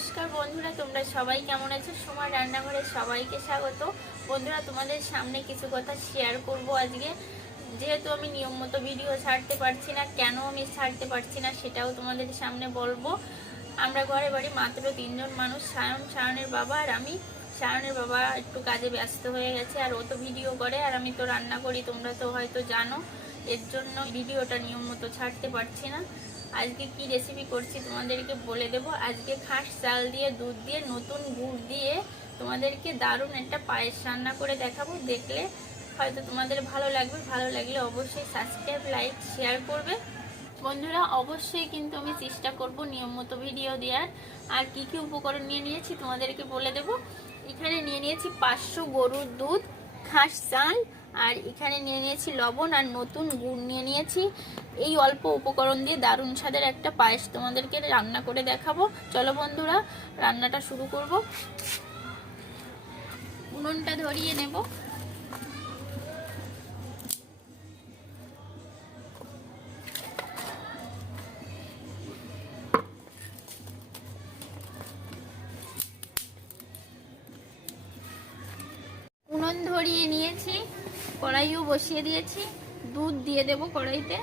নমস্কার বন্ধুরা, তোমরা সবাই কেমন আছো? সময় রান্নাঘরে সবাইকে স্বাগত। বন্ধুরা, তোমাদের সামনে কিছু কথা শেয়ার করব আজকে। যেহেতু আমি নিয়ম মতো ভিডিও ছাড়তে পারছি না, কেন আমি ছাড়তে পারছি না সেটাও তোমাদের সামনে বলব। আমরা ঘরে বাড়ি মাত্র তিনজন মানুষ, সায়ন, সায়নের বাবা আর আমি। সায়নের বাবা একটু কাজে ব্যস্ত হয়ে গেছে আর ও তো ভিডিও করে আর আমি তো রান্না করি, তোমরা তো হয়তো জানো। এর জন্য ভিডিওটা নিয়ম মতো ছাড়তে পারছি না। আজকে কি রেসিপি করছি তোমাদেরকে বলে দেব। আজকে খাস চাল দিয়ে, দুধ দিয়ে, নতুন গুড় দিয়ে তোমাদেরকে দারুণ একটা পায়েস রান্না করে দেখাবো। দেখলে হয়তো তোমাদের ভালো লাগবে। ভালো লাগলে অবশ্যই সাবস্ক্রাইব লাইক শেয়ার করবে। বন্ধুরা, অবশ্যই কিন্তু আমি চেষ্টা করব নিয়ম মতো ভিডিও দেওয়ার। আর কি কি উপকরণ নিয়ে নিয়েছি তোমাদেরকে বলে দেব। এখানে নিয়ে নিয়েছি পাঁচশো গরুর দুধ, খাস চাল আর এখানে নিয়ে নিয়েছি লবণ আর নতুন গুড় নিয়ে নিয়েছি। এই অল্প উপকরণ দিয়ে দারুণ স্বাদের একটা পায়েস তোমাদেরকে রান্না করে দেখাবো। চলো বন্ধুরা, রান্নাটা শুরু করব। উনুনটা ধরিয়ে নেব। ধরিয়ে নিয়েছি, কড়াইও বসিয়ে দিয়েছি, দুধ দিয়ে দেব কড়াইতে।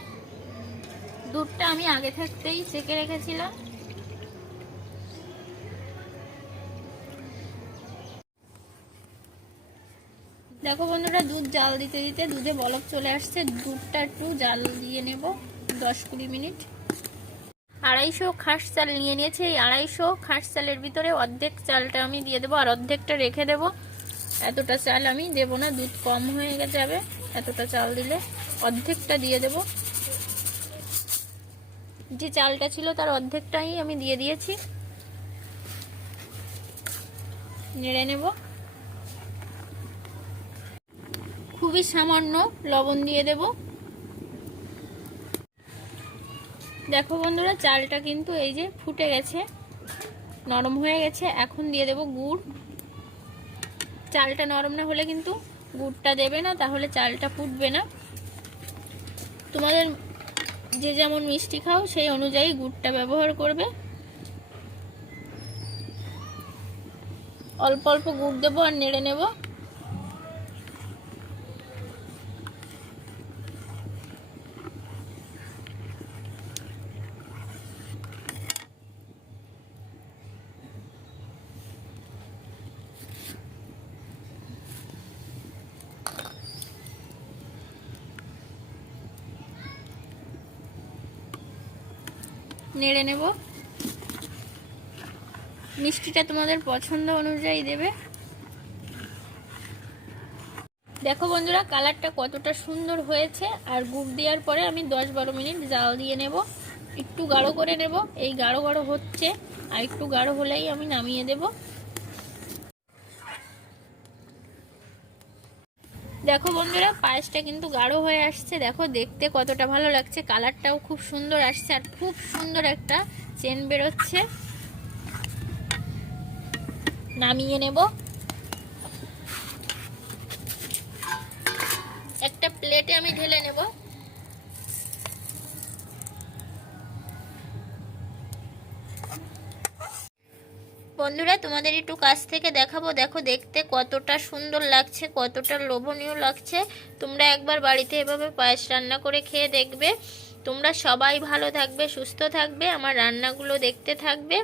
দুধটা আমি আগে থাকতেই চেকে রেখেছিলাম। দেখো বন্ধুরা, দুধ জাল দিতে দিতে দুধে বলক চলে আসছে। দুধটা একটু জাল দিয়ে নেব, দশ কুড়ি মিনিট। আড়াইশো খাস চাল নিয়ে নিয়েছি। এই আড়াইশো খাস চালের ভিতরে অর্ধেক চালটা আমি দিয়ে দেবো, আর অর্ধেকটা রেখে দেবো। এতটা চাল আমি দেব না, দুধ কম হয়ে যাবে, এতটা চাল দিলে অর্ধেকটা দিয়ে দেব। যে চালটা ছিল তার অর্ধেকটাই আমি দিয়ে দিয়েছি। নেড়ে নেব। খুবই সামান্য লবণ দিয়ে দেব। দেখো বন্ধুরা, চালটা কিন্তু এই যে ফুটে গেছে, নরম হয়ে গেছে, এখন দিয়ে দেব গুড়। চালটা নরম না হলে কিন্তু গুড়টা দেবে না, তাহলে চালটা ফুটবে না। তোমাদের যে যেমন মিষ্টি খাও, সেই অনুযায়ী গুড়টা ব্যবহার করবে। অল্প অল্প গুড় দেবো আর নেড়ে নেব। নেড়ে নেব। মিষ্টিটা তোমাদের পছন্দ অনুযায়ী দেবে। দেখো বন্ধুরা, কালারটা কতটা সুন্দর হয়েছে, আর গুড় দেওয়ার পরে আমি দশ বারো মিনিট জাল দিয়ে নেব। একটু গাঢ় করে নেব, এই গাঢ় গাঢ় হচ্ছে, আর একটু গাঢ় হলেই আমি নামিয়ে দেব। দেখো বন্ধুরা, পায়েসটা কিন্তু গাঢ় হয়ে আসছে। দেখো দেখতে কতটা ভালো লাগছে, কালারটাও খুব সুন্দর আসছে আর খুব সুন্দর একটা চেন বেরোচ্ছে। নামিয়ে নেব। একটা প্লেটে আমি ঢেলে নেব। বন্ধুরা, তোমাদের একটু কাছ থেকে দেখাবো। দেখো, দেখতে কতটা সুন্দর লাগছে, কতটা লোভনীয় লাগছে। তোমরা একবার বাড়িতে এভাবে পায়েস রান্না করে খেয়ে দেখবে। তোমরা সবাই ভালো থাকবে, সুস্থ থাকবে, আমার রান্নাগুলো দেখতে থাকবে।